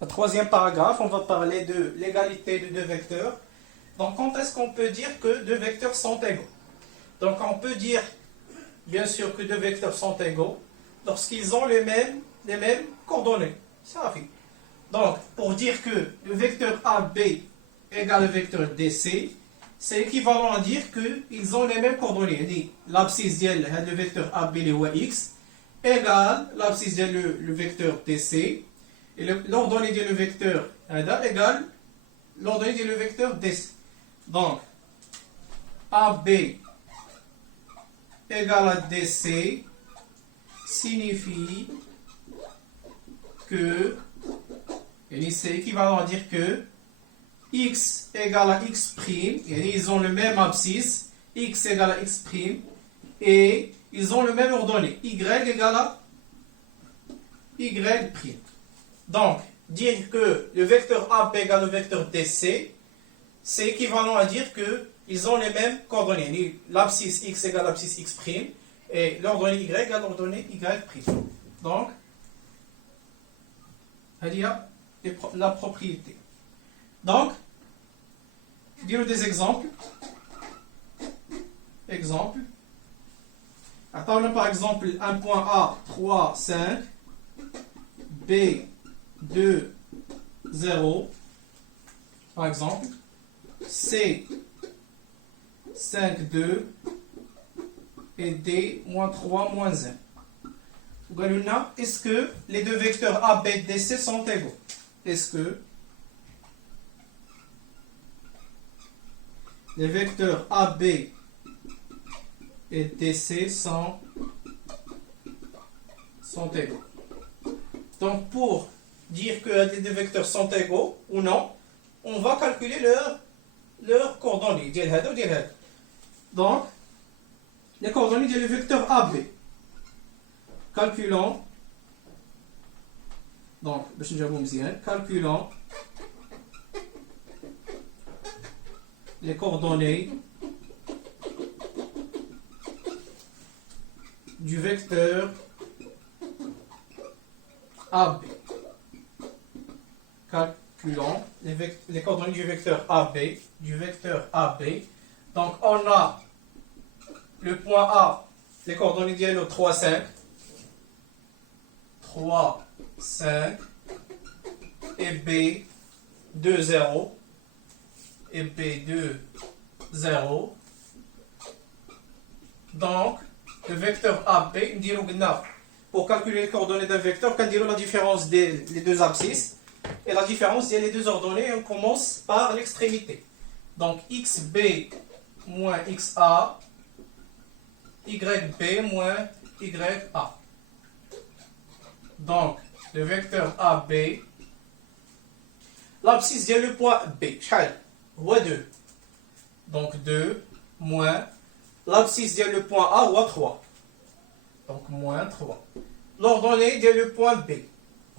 Le troisième paragraphe, on va parler de l'égalité de deux vecteurs. Donc, quand est-ce qu'on peut dire que deux vecteurs sont égaux? Donc, on peut dire, bien sûr, que deux vecteurs sont égaux lorsqu'ils ont les mêmes coordonnées. Ça arrive. Donc, pour dire que le vecteur AB égale le vecteur DC, c'est équivalent à dire qu'ils ont les mêmes coordonnées. L'abscisse du vecteur AB est X égale l'abscisse du vecteur DC et l'ordonnée du vecteur égale l'ordonnée du vecteur DC. Donc, AB égale à DC signifie que, et c'est équivalent à dire que x égale à x', et ils ont le même abscisse, x égale à x', et ils ont le même ordonnée, y égale à y'. Donc, dire que le vecteur AB égale le vecteur DC, c'est équivalent à dire qu'ils ont les mêmes coordonnées. L'abscisse x égale l'abscisse x', et l'ordonnée y égale l'ordonnée y'. Donc, il y a la propriété. Donc, dire des exemples. Attends, par exemple, un point A, 3, 5, B, 2, 0, par exemple, C, 5, 2, et D, moins 3, moins 1. Est-ce que les deux vecteurs A, B et DC sont égaux? Est-ce que les vecteurs AB et DC sont égaux? Donc, pour dire que les deux vecteurs sont égaux ou non, on va calculer leurs coordonnées. Donc, les coordonnées du vecteur AB. Calculons. Donc, calculons les coordonnées du vecteur AB. Calculons les coordonnées du vecteur AB. Donc, on a le point A, les coordonnées d'ILO 3, 5. 3, 5. Et B, 2, 0. Et B2, 0. Donc, le vecteur AB, pour calculer les coordonnées d'un vecteur, on la différence des deux abscisses et la différence des les deux ordonnées. On commence par l'extrémité. Donc, XB moins XA, YB moins YA. Donc, le vecteur AB, l'abscisse vient le point B. 2. Donc 2 moins l'abscisse vient le point A ou 3. Donc moins 3. L'ordonnée vient le point B.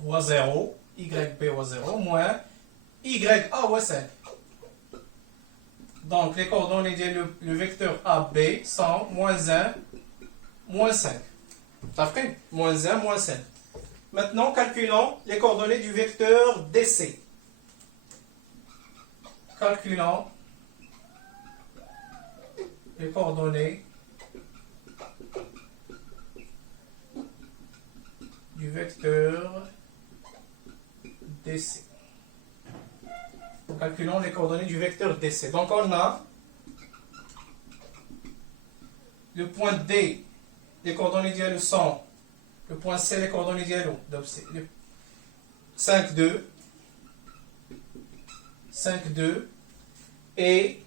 Ou 0. YB ou 0 moins YA ou 5. Donc les coordonnées de le vecteur AB sont moins 1, moins 5. Ça fait moins 1, moins 5. Maintenant, calculons les coordonnées du vecteur DC. Calculons les coordonnées du vecteur DC. Calculons les coordonnées du vecteur DC. Donc on a le point D, les coordonnées d'ILO sont le point C, les coordonnées d'ILO. 5, 2. 5, 2. Et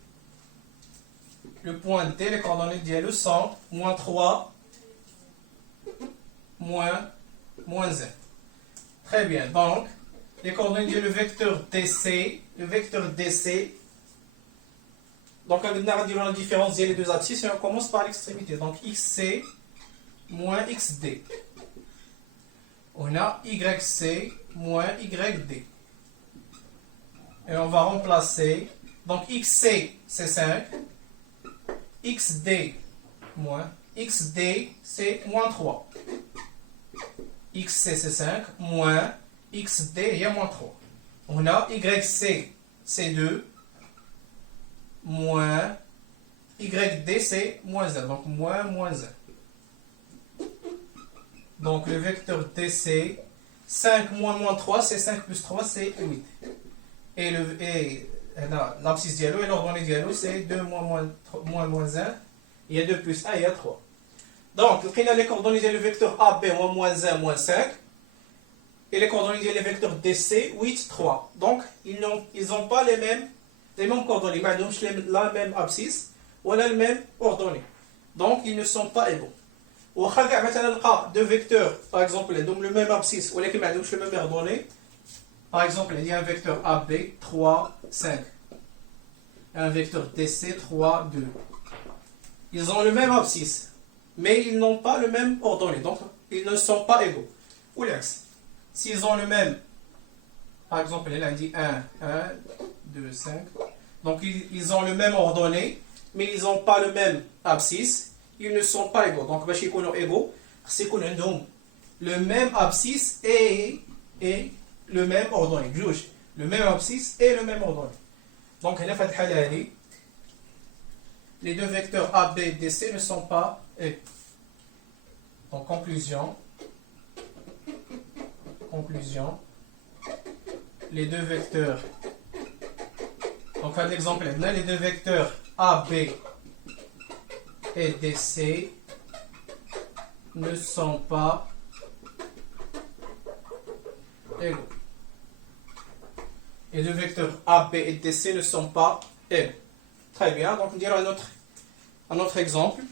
le point D, les coordonnées d'ILO sont moins 3, moins 1. Très bien. Donc, les coordonnées du vecteur DC, donc on a la différence des deux abscisses et on commence par l'extrémité. Donc, XC moins XD. On a YC moins YD. Et on va remplacer. Donc, XC, c'est 5. XD, c'est moins 3. XC, c'est 5. Moins XD, il y a moins 3. On a YC, c'est 2, moins YD, c'est moins 1. Donc, moins 1. Donc, le vecteur DC, 5 moins 3, c'est 5 plus 3, c'est 8. Et l'abscisse dialogue et l'ordonnée dialogue, c'est 2 moins 1. Il y a 2 plus 1, il y a 3. Donc, on a les coordonnées du vecteur AB, moins 1, moins 5. Et les coordonnées du vecteur DC, 8, 3. Donc, ils n'ont pas les mêmes coordonnées. La même abscisse, ou la même ordonnée. Donc, ils ne sont pas égaux. Ou deux vecteurs, par exemple, ils ont le même abscisse, ou les mêmes le même ordonnée. Par exemple, il y a un vecteur AB, 3, 5. Un vecteur DC, 3, 2. Ils ont le même abscisse, mais ils n'ont pas le même ordonnée. Donc, ils ne sont pas égaux. Ou l'inverse. S'ils ont le même, par exemple, il a dit 1, 2, 5. Donc, ils ont le même ordonnée, mais ils n'ont pas le même abscisse. Ils ne sont pas égaux. Donc, ils sont égaux. C'est qu'on a le même abscisse et le même ordonnée. Le même abscisse et le même ordonnée. Donc, les deux vecteurs A, B et DC ne sont pas égaux. Donc, conclusion, les deux vecteurs, donc par exemple, les deux vecteurs A, B et DC ne sont pas égaux. Les deux vecteurs A, B et DC ne sont pas égaux. Très bien, donc on dira un autre exemple.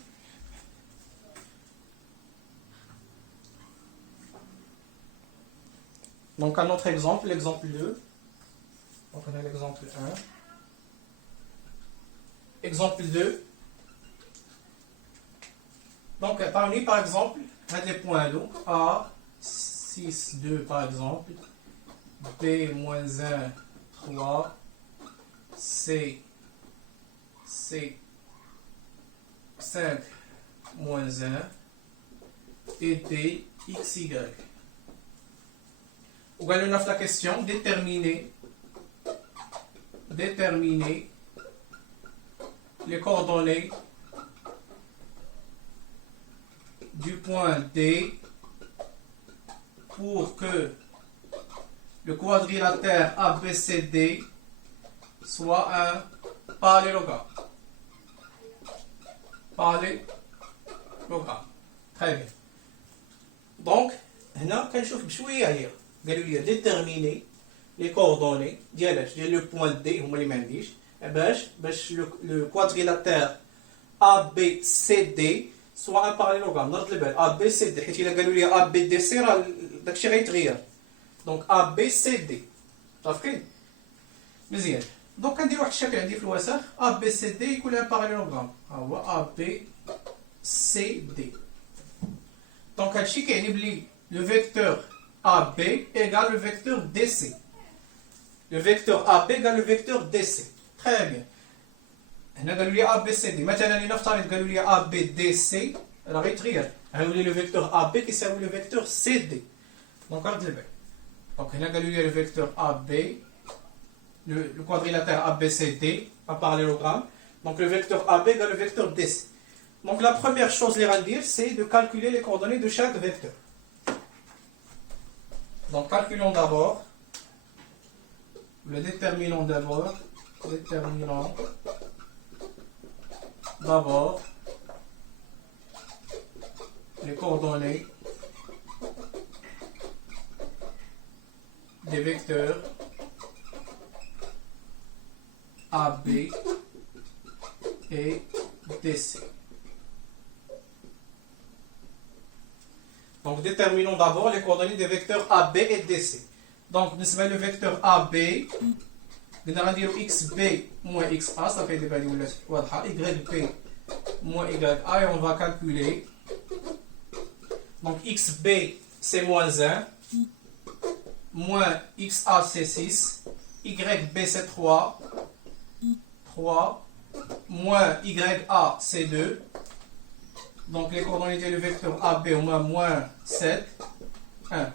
Donc un autre exemple, l'exemple 2. Donc on a l'exemple 1. Exemple 2. Donc parmi par exemple, on a des points donc A, 6, 2 par exemple, B, moins 1, 3, C, 5, moins 1, et D, XY. On va nous faire la question, déterminer les coordonnées du point D pour que le quadrilatère ABCD soit un parallélogramme. Très bien. Donc, هنا كنشوف بشويه هي قالوا لي déterminer les coordonnées ديال le point D هما اللي ما عنديش باش le quadrilatère ABCD soit un parallélogramme. نرد البال ABCD حيت الا قالوا لي ABDC راه داكشي غيتغير. دونك ABCD متفقين مزيان. دونك كندير واحد الشكل عندي في الوسخ ABCD يكون ان باراليلوغرام ها هو ABCD. دونك هادشي كيعني بلي le vecteur AB égale le vecteur DC. Le vecteur AB égale le vecteur DC. Très bien. هنا قالوا لي ABCD. مثلا لنفترض قالوا لي ABDC راه غيتغير. قالوا لي le vecteur AB كيساوي le vecteur CD. دونك رد البال. دونك هنا قالوا لي le vecteur AB le quadrilatère ABCD un parallélogramme. Donc le vecteur AB égale le vecteur DC. Donc la première chose à dire, c'est de calculer les coordonnées de chaque vecteur. Donc calculons d'abord, déterminons d'abord les coordonnées des vecteurs AB et DC. Donc déterminons d'abord les coordonnées des vecteurs AB et DC. Donc nous avons le vecteur AB, nous allons dire XB moins XA, ça fait des valeurs YB moins YA et on va calculer. Donc XB c'est moins 1, moins XA c'est 6, YB c'est 3, moins YA c'est 2. Donc les coordonnées du vecteur AB au moins 7, 1.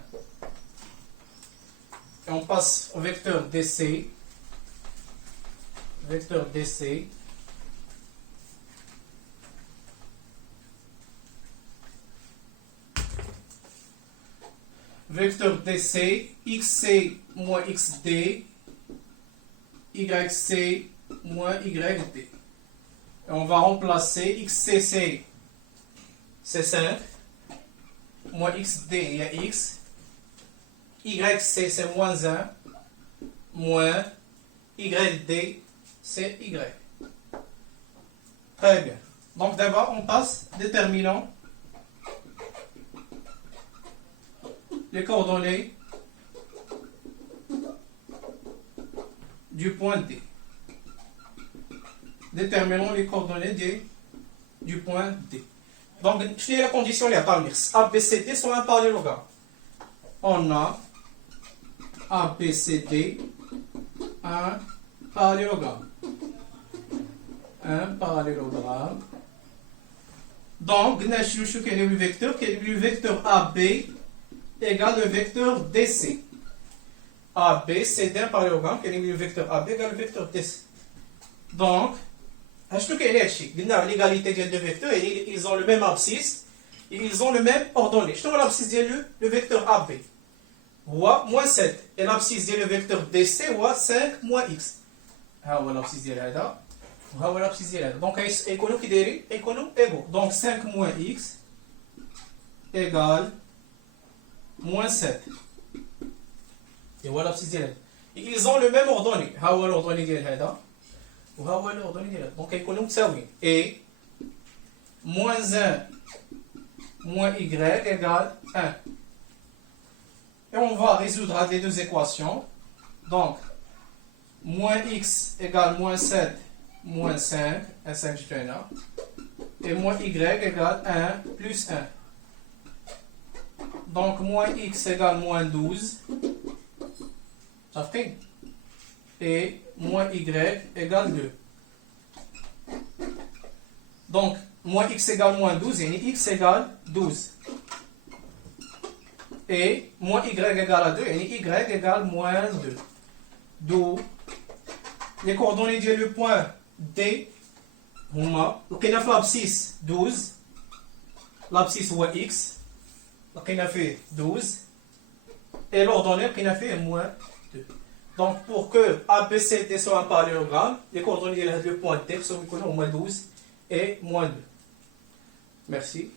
et on passe au vecteur DC. Vecteur DC. Vecteur DC, XC moins XD, YC moins YD. Et on va remplacer XCC, c'est 5, moins XD, il y a X, YC c'est moins 1, moins YD c'est Y. Très bien. Donc d'abord on passe déterminant les coordonnées du point D. Déterminons les coordonnées du point D. Donc, je fais la condition là, par A, B, C, D sont un parallélogramme. On a A, B, C, D, un parallélogramme. Un parallélogramme. Donc, quel est le vecteur AB égale le vecteur DC. AB, c'est un parallélogramme, quel est le vecteur AB égale le vecteur DC. Donc, l'égalité des deux vecteurs, ils ont le même abscisse, et ils ont le même ordonnée. Je te l'abscisse le vecteur AB. Ou moins 7. Et l'abscisse le vecteur DC, ou 5 moins X. L'abscisse là. Donc, égaux. Donc, 5 moins X égale moins 7. Et voilà l'abscisse là. Ils ont le même ordonnée. L'ordonnée là. Donc, et moins 1 moins y égale 1. Et on va résoudre les deux équations. Donc, moins x égale moins 7 moins 5, et 5 je là. Et moins y égale 1 plus 1. Donc, moins x égale moins 12. Ça fait. Et moins y égale 2. Donc, moins x égale moins 12, et x égale 12. Et moins y égale à 2, et y égale moins 2. D'où les coordonnées du point D, on a l'abscisse 12, l'abscisse ou x, on a fait 12, et l'ordonnée qu'on a fait moins 2. Donc, pour que ABCD soit un parallélogramme, les coordonnées du point D sont au moins 12 et moins 2. Merci.